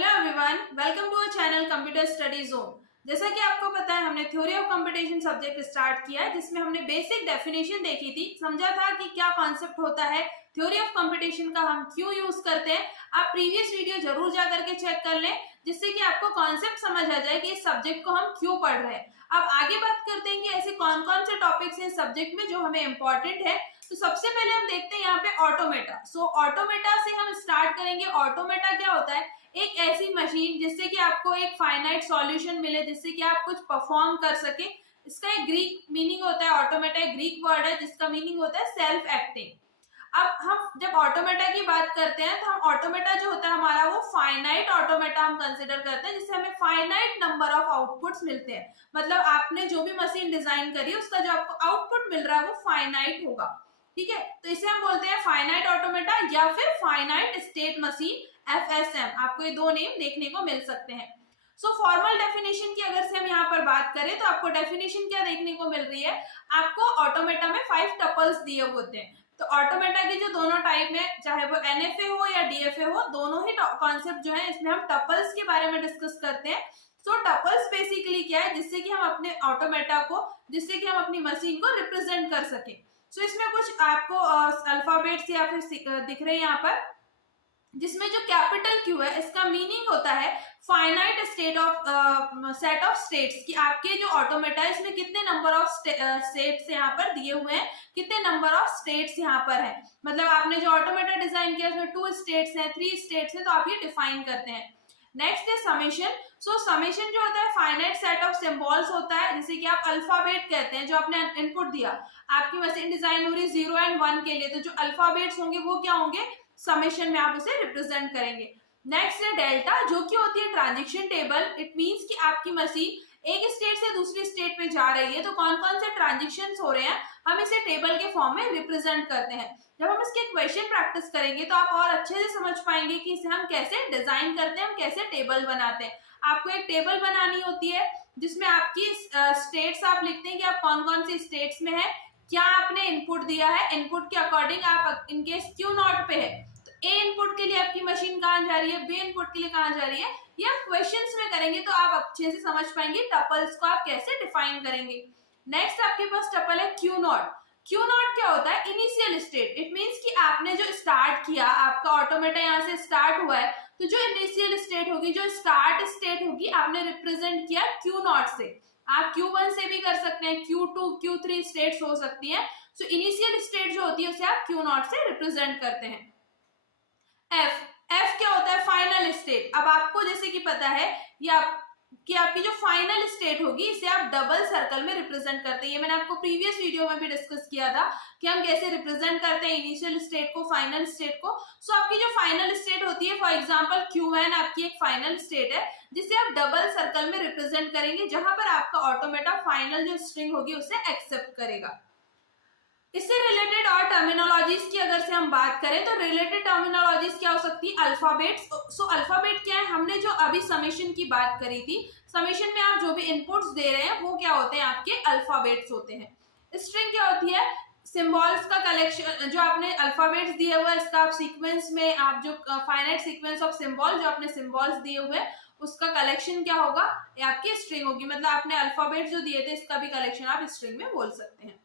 Hello everyone, welcome to our channel computer study zone. जैसा कि आपको पता है, हमने theory of competition subject start किया है, जिसमें हमने बेसिक डेफिनेशन देखी थी, समझा था कि क्या कॉन्सेप्ट होता है, थ्योरी ऑफ कंपटीशन का हम क्यों यूज करते हैं। आप प्रीवियस वीडियो जरूर जा करके चेक कर लें, जिससे कि आपको कॉन्सेप्ट समझ आ जाए कि इस सब्जेक्ट को हम क्यों पढ़ रहे हैं। अब आगे बात करते हैं कि ऐसे कौन कौन से टॉपिक्स हैं इस सब्जेक्ट में जो हमें इंपॉर्टेंट है। तो सबसे पहले हम देखते हैं यहाँ पे ऑटोमेटा। सो ऑटोमेटा से हम स्टार्ट करेंगे। ऑटोमेटा क्या होता है? एक ऐसी मशीन जिससे कि आपको एक फाइनाइट सॉल्यूशन मिले, जिससे कि आप कुछ परफॉर्म कर सके। इसका एक ग्रीक मीनिंग होता है। ऑटोमेटा एक ग्रीक वर्ड है जिसका मीनिंग होता है सेल्फ एक्टिंग। अब हम जब ऑटोमेटा की बात करते हैं तो हम ऑटोमेटा जो होता है हमारा, वो फाइनाइट ऑटोमेटा हम कंसिडर करते हैं, जिससे हमें फाइनाइट नंबर ऑफ आउटपुट्स मिलते हैं। मतलब आपने जो भी मशीन डिजाइन करी, उसका जो आपको आउटपुट मिल रहा है वो फाइनाइट होगा। ठीक है, तो इसे हम बोलते हैं फाइनाइट ऑटोमेटा या फिर फाइनाइट स्टेट मशीन, FSM। आपको ये दो नेम देखने को मिल सकते हैं। सो फॉर्मल डेफिनेशन की अगर से हम यहाँ पर बात करें तो आपको डेफिनेशन क्या देखने को मिल रही है? आपको ऑटोमेटा में 5 टपल्स दिए होते हैं। तो ऑटोमेटा की जो दोनों टाइप है, चाहे वो NFA हो या DFA हो, दोनों ही कॉन्सेप्ट जो है इसमें हम टपल्स के बारे में डिस्कस करते हैं। सो टपल्स बेसिकली क्या है? जिससे कि हम अपने ऑटोमेटा को, जिससे कि हम अपनी मशीन को रिप्रेजेंट कर सके। सो इसमें कुछ आपको अल्फाबेट्स या फिर दिख रहे हैं यहाँ पर, जिसमें जो कैपिटल Q है, इसका मीनिंग होता है finite state of set of states, कि आपके जो ऑटोमेटा है इसमें कितने नंबर ऑफ स्टेट्स यहाँ पर दिए हुए हैं, कितने नंबर ऑफ स्टेट्स यहाँ पर है। मतलब आपने जो ऑटोमेटा डिजाइन किया उसमें 2 स्टेट्स हैं, 3 स्टेट्स हैं, तो आप ये डिफाइन करते हैं। नेक्स्ट है समेशन। सो समेशन जो होता है फाइनाइट सेट ऑफ सिंबल्स होता है, जैसे कि आप अल्फाबेट कहते हैं। जो आपने इनपुट दिया, आपकी मशीन डिजाइन हो रही 0 एंड 1 के लिए, तो जो अल्फाबेट्स होंगे वो क्या होंगे? समेशन में आप उसे रिप्रेजेंट करेंगे। नेक्स्ट है डेल्टा, जो कि होती है ट्रांजिशन टेबल। इट मींस कि आपकी मशीन एक स्टेट से दूसरी स्टेट पे जा रही है, तो कौन कौन से ट्रांजिशंस हो रहे हैं, हम इसे टेबल के फॉर्म में रिप्रेजेंट करते हैं। जब हम इसके क्वेश्चन प्रैक्टिस करेंगे तो आप और अच्छे से समझ पाएंगे कि इसे हम कैसे डिजाइन करते हैं, हम कैसे टेबल बनाते हैं। आपको एक टेबल बनानी होती है जिसमें आपकी स्टेट्स आप लिखते हैं कि आप कौन कौन सी स्टेट्स में है, क्या आपने इनपुट दिया है, इनपुट के अकॉर्डिंग आप इनकेस Q नॉट पे है तो A इनपुट के लिए आपकी मशीन कहाँ जा रही है, B इनपुट के लिए कहाँ जा रही है। ये आप क्वेश्चंस में करेंगे तो आप अच्छे से समझ पाएंगे टपल्स को आप कैसे डिफाइन करेंगे। नेक्स्ट आपके पास टपल है Q नॉट। Q नॉट क्या होता है? Initial state. इट मींस कि आपने जो स्टार्ट किया, आपका ऑटोमेटा यहाँ से स्टार्ट हुआ है, तो जो इनिशियल स्टेट होगी, जो स्टार्ट स्टेट होगी, आपने रिप्रेजेंट किया Q नॉट से। आप Q1 से भी कर सकते हैं, Q2 Q3 स्टेट्स हो सकती हैं। सो इनिशियल स्टेट जो होती है उसे आप Q नॉट से रिप्रेजेंट करते हैं। एफ क्या होता है? Final state. अब आपको जैसे कि पता है कि आपकी जो फाइनल स्टेट होगी, इसे आप डबल सर्कल में रिप्रेजेंट करते हैं। ये मैंने आपको प्रीवियस वीडियो में भी डिस्कस किया था कि हम कैसे रिप्रेजेंट करते हैं इनिशियल स्टेट को, फाइनल स्टेट को। सो आपकी जो फाइनल स्टेट होती है, फॉर एग्जांपल Q1 आपकी एक फाइनल स्टेट है, जिसे आप डबल सर्कल में रिप्रेजेंट करेंगे, जहां पर आपका ऑटोमेटा फाइनल जो स्ट्रिंग होगी उसे एक्सेप्ट करेगा। इससे रिलेटेड और टर्मिनोलॉजीज की अगर से हम बात करें तो रिलेटेड टर्मिनोलॉजीज क्या हो सकती है? अल्फाबेट्स। सो अल्फाबेट क्या है? हमने जो अभी समेशन की बात करी थी, समेशन में आप जो भी इनपुट्स दे रहे हैं वो क्या होते हैं? आपके अल्फाबेट्स होते हैं। स्ट्रिंग क्या होती है? सिंबल्स का कलेक्शन। जो आपने अल्फाबेट्स दिए हुए, इसका आप सीक्वेंस में, आप जो फाइनाइट सीक्वेंस ऑफ सिंबल, जो आपने सिंबल्स दिए हुए, उसका कलेक्शन क्या होगा? ये आपकी स्ट्रिंग होगी। मतलब आपने अल्फाबेट्स जो दिए थे, इसका भी कलेक्शन आप स्ट्रिंग में बोल सकते हैं।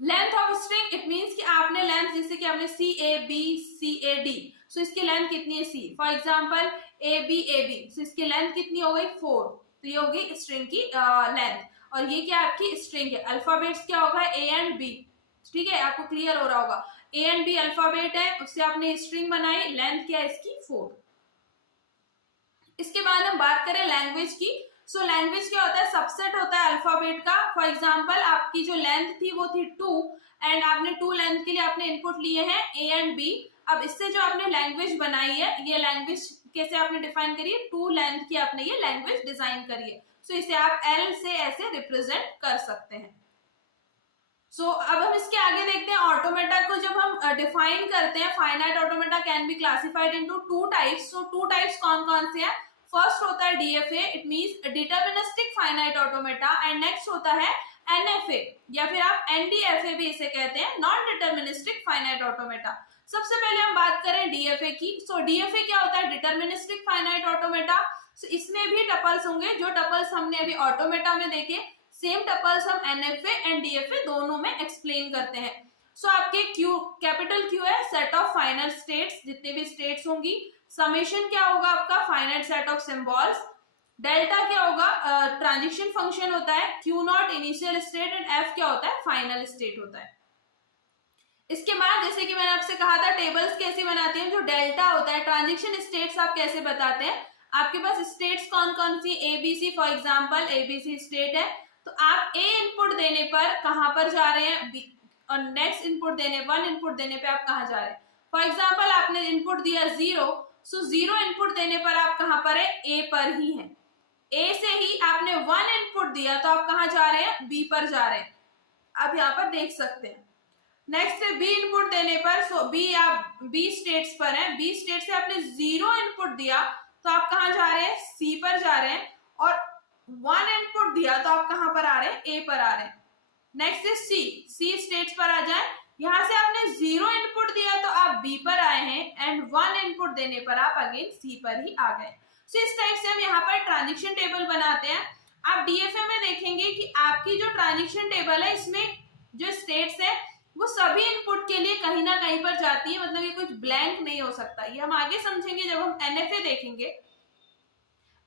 Length of string. It means कि आपने लेंथ, जैसे कि आपने CAB सो इसकी लेंथ कितनी है? C। फॉर एग्जांपल AB सो इसकी लेंथ कितनी हो गई? 4। तो ये होगी स्ट्रिंग की लेंथ। और ये क्या आपकी स्ट्रिंग है। अल्फाबेट्स क्या होगा? A and B। ठीक है, आपको क्लियर हो रहा होगा। A एंड B अल्फाबेट है, उससे आपने स्ट्रिंग बनाई, लेंथ क्या है इसकी? 4। इसके बाद हम बात करें लैंग्वेज की। सो लैंग्वेज क्या होता है? सबसेट होता है अल्फाबेट का। फॉर एग्जांपल आपकी जो लेंथ थी वो थी 2 एंड आपने 2 लेंथ के लिए आपने इनपुट लिए हैं A एंड B। अब इससे जो आपने लैंग्वेज बनाई है, ये लैंग्वेज कैसे आपने डिफाइन करी है? 2 लेंथ की आपने ये लैंग्वेज डिजाइन करी है। सो इसे आप L से ऐसे रिप्रेजेंट कर सकते हैं। सो अब हम इसके आगे देखते हैं ऑटोमेटा को। जब हम डिफाइन करते हैं, finite automata can be classified into 2 types. So 2 types कौन कौन से हैं? फर्स्ट होता है DFA, it means deterministic finite automata, and next होता है एनएफए या फिर आप एनडीएफए भी इसे कहते हैं, नॉन डिटर्मिनिस्टिक फाइनाइट ऑटोमेटा। सबसे पहले हम बात करें डीएफए की। सो डीएफए क्या होता है? Deterministic finite automata. सो इसमें भी टपल्स होंगे, जो टपल्स हमने अभी ऑटोमेटा में देखे, सेम टपल्स हम एनएफए एंड डीएफए दोनों में एक्सप्लेन करते हैं। सो आपके क्यू, कैपिटल क्यू है सेट ऑफ फाइनल स्टेट्स, जितने भी स्टेट्स होंगी। समेशन क्या होगा आपका? Finite set of symbols. Delta क्या होगा? ट्रांजिशन फंक्शन होता है। Q not initial state and F क्या होता है? फाइनल स्टेट होता है। इसके बाद जैसे कि मैंने आपसे कहा था टेबल्स कैसे बनाते हैं, जो डेल्टा होता है, ट्रांजिशन स्टेट्स आप कैसे बताते हैं? आपके पास स्टेट्स कौन कौन सी? ABC, for example ABC state है, तो आप ए इनपुट देने पर कहां पर जा रहे हैं? बी, और नेक्स्ट इनपुट देने, वन इनपुट देने पे आप कहां जा रहे हैं? फॉर एग्जांपल आपने इनपुट दिया 0, सो 0 इनपुट देने पर आप कहां पर है? ए पर ही है। ए से ही आपने 1 इनपुट दिया तो आप कहां जा रहे हैं? बी पर जा रहे हैं। आप यहाँ पर देख सकते हैं। नेक्स्ट है बी इनपुट देने पर, सो बी, आप बी स्टेट्स पर हैं, बी स्टेट से आपने 0 इनपुट दिया तो आप कहां जा रहे हैं? सी पर जा रहे हैं। और 1 इनपुट दिया तो आप कहां पर आ रहे हैं? ए पर आ रहे हैं। नेक्स्ट है सी, सी स्टेट्स पर आ जाए। यहां से आपने 0 इनपुट दिया तो आप बी पर आए हैं एंड 1 इनपुट देने पर आप अगेन सी पर ही आ गए। सो इस टाइप से हम यहाँ पर ट्रांजिशन टेबल बनाते हैं। आप डीएफए में देखेंगे कि आपकी जो ट्रांजिशन टेबल है, इसमें जो स्टेट्स है वो सभी इनपुट के लिए कहीं ना कहीं पर जाती है, मतलब ये कुछ ब्लैंक नहीं हो सकता। ये हम आगे समझेंगे जब हम एनएफए देखेंगे।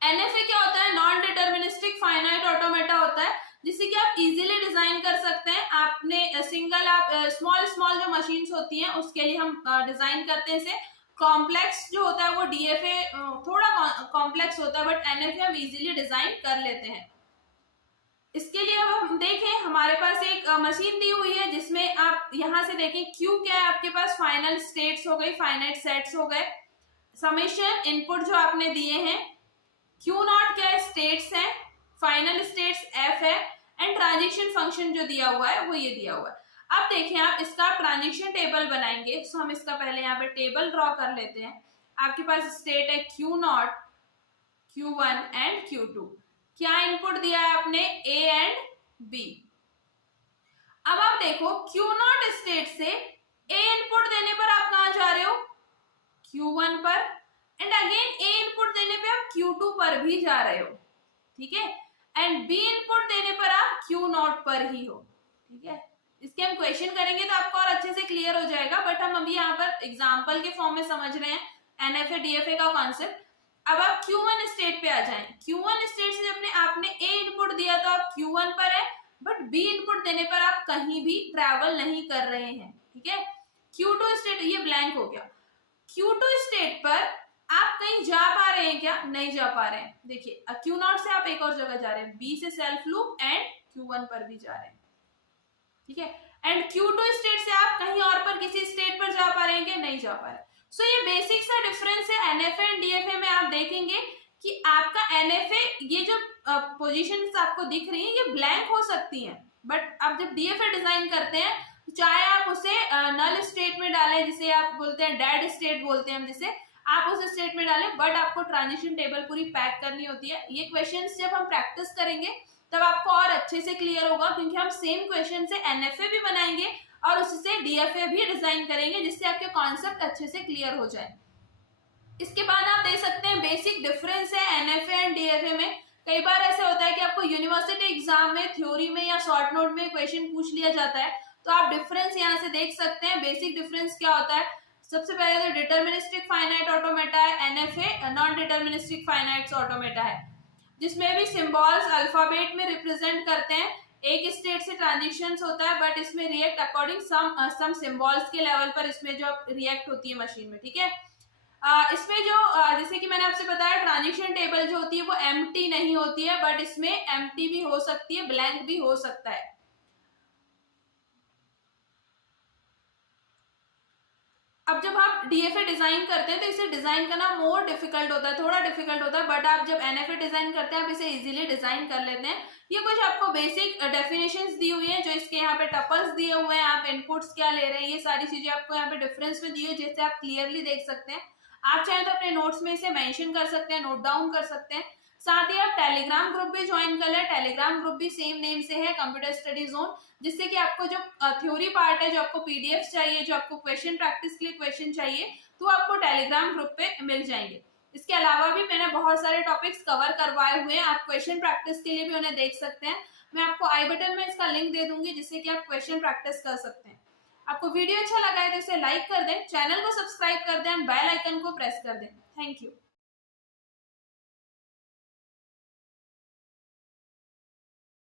एनएफए क्या होता है? नॉन डिटर्मिनिस्टिक फाइनाइट ऑटोमेटा होता है, जिसे कि आप इजीली डिजाइन कर सकते हैं। आपने सिंगल, आप स्मॉल स्मॉल जो मशीन्स होती हैं उसके लिए हम डिजाइन करते हैं इसे। कॉम्प्लेक्स जो होता है वो डीएफए थोड़ा कॉम्प्लेक्स होता है, बट एनएफए हम इजीली डिजाइन कर लेते हैं। इसके लिए अब हम देखें, हमारे पास एक मशीन दी हुई है जिसमें आप यहां से देखें क्यू क्या है आपके पास? फाइनल स्टेट्स हो गई, फाइनाइट सेट्स हो गए। समेशन इनपुट जो आपने दिए हैं, क्यू नॉट क्या है? स्टेट्स है, फाइनल स्टेट्स एफ है, एंड ट्रांजिशन फंक्शन जो दिया हुआ है वो ये दिया हुआ है। अब देखिए, आप इसका ट्रांजिशन टेबल बनाएंगे, सो हम इसका पहले यहाँ पे टेबल ड्रॉ कर लेते हैं। आपके पास स्टेट है Q not, Q1 and Q2। क्या इनपुट दिया है आपने? A and B। अब आप देखो Q नॉट स्टेट से A इनपुट देने पर आप कहां जा रहे हो? Q1 पर, एंड अगेन A इनपुट देने पे आप Q2 पर भी जा रहे हो, ठीक है। एंड B इनपुट देने पर आप Q नॉट पर ही हो, ठीक है। इसके हम क्वेश्चन करेंगे तो आपको और अच्छे से क्लियर हो जाएगा, बट हम अभी यहाँ पर एग्जाम्पल के फॉर्म में समझ रहे हैं एनएफए डीएफए का कॉन्सेप्ट। अब आप Q1 स्टेट पे आ जाएं। Q1 स्टेट से जब आपने A इनपुट दिया तो आप Q1 पर है, बट B इनपुट देने पर आप कहीं भी ट्रैवल नहीं कर रहे हैं, ठीक है। Q2 स्टेट, ये ब्लैंक हो गया। Q2 स्टेट पर आप कहीं जा पा रहे हैं क्या? नहीं जा पा रहे हैं। देखिए Q0 से आप एक और जगह जा रहे हैं, B से सेल्फ लूप एंड Q1 पर भी जा रहे हैं, ठीक है। एंड Q2 स्टेट से आप कहीं और पर किसी स्टेट पर जा पा रहे हैं क्या? नहीं जा पा रहे। सो ये बेसिक सा डिफरेंस है एनएफए एंड डीएफए में। आप देखेंगे कि आपका एनएफए, ये जो पोजीशंस आपको दिख रही हैं ये ब्लैंक हो सकती हैं, बट आप जब डीएफए डिजाइन करते हैं, चाहे आप उसे नल स्टेट में डालें, जिसे आप बोलते हैं डेड स्टेट बोलते हैं हम, जिसे आप उस स्टेट में डालें, बट आपको ट्रांजिशन टेबल पूरी पैक करनी होती है। ये क्वेश्चंस जब हम प्रैक्टिस करेंगे तब आपको और अच्छे से क्लियर होगा, क्योंकि हम सेम क्वेश्चन से एनएफए भी बनाएंगे और उससे डीएफए भी डिजाइन करेंगे, जिससे आपके कॉन्सेप्ट अच्छे से क्लियर हो जाए। इसके बाद आप देख सकते हैं बेसिक डिफरेंस है एनएफए एंड डीएफए में। कई बार ऐसे होता है कि आपको यूनिवर्सिटी एग्जाम में थ्योरी में या शॉर्ट नोट में क्वेश्चन पूछ लिया जाता है, तो आप डिफरेंस यहाँ से देख सकते हैं। बेसिक डिफरेंस क्या होता है? सबसे पहले तो डिटर्मिनिस्टिक फाइनाइट ऑटोमेटा है, NFA non deterministic finite automata है, जिसमें भी सिंबल्स अल्फाबेट में रिप्रेजेंट करते हैं। एक स्टेट से ट्रांजिशंस होता है, बट इसमें रिएक्ट अकॉर्डिंग सम सिंबल्स के लेवल पर इसमें जो रिएक्ट होती है मशीन में, ठीक है। इसमें जो जैसे कि मैंने आपसे बताया, ट्रांजिशन टेबल जो होती है वो एम्प्टी नहीं होती है, बट इसमें एम्प्टी भी हो सकती है, ब्लैंक भी हो सकता है। अब जब आप डीएफए डिजाइन करते हैं तो इसे डिजाइन करना मोर डिफिकल्ट होता है, थोड़ा डिफिकल्ट होता है, बट आप जब एनएफए डिजाइन करते हैं आप इसे इजीली डिजाइन कर लेते हैं। ये कुछ आपको बेसिक डेफिनेशंस दी हुई है, जो इसके यहाँ पे टपल्स दिए हुए हैं, आप इनपुट्स क्या ले रहे हैं, ये सारी चीजें आपको यहाँ पे डिफरेंस में दी हुई है, जिससे आप क्लियरली देख सकते हैं। आप चाहे तो अपने नोट्स में इसे मेंशन कर सकते हैं, नोट डाउन कर सकते हैं। साथ ही आप टेलीग्राम ग्रुप भी ज्वाइन कर ले। टेलीग्राम ग्रुप भी सेम नेम से है, कंप्यूटर स्टडी जोन, जिससे कि आपको जो थ्योरी पार्ट है, जो आपको पीडीएफ चाहिए, जो आपको क्वेश्चन प्रैक्टिस के लिए क्वेश्चन चाहिए, तो आपको टेलीग्राम ग्रुप पे मिल जाएंगे। इसके अलावा भी मैंने बहुत सारे टॉपिक्स कवर करवाए हुए हैं, आप क्वेश्चन प्रैक्टिस के लिए भी उन्हें देख सकते हैं। मैं आपको आई बटन में इसका लिंक दे दूंगी, जिससे कि आप क्वेश्चन प्रैक्टिस कर सकते हैं। आपको वीडियो अच्छा लगा है तो इसे लाइक कर दें, चैनल को सब्सक्राइब कर दें, बेल आइकन को प्रेस कर दें। Thank you.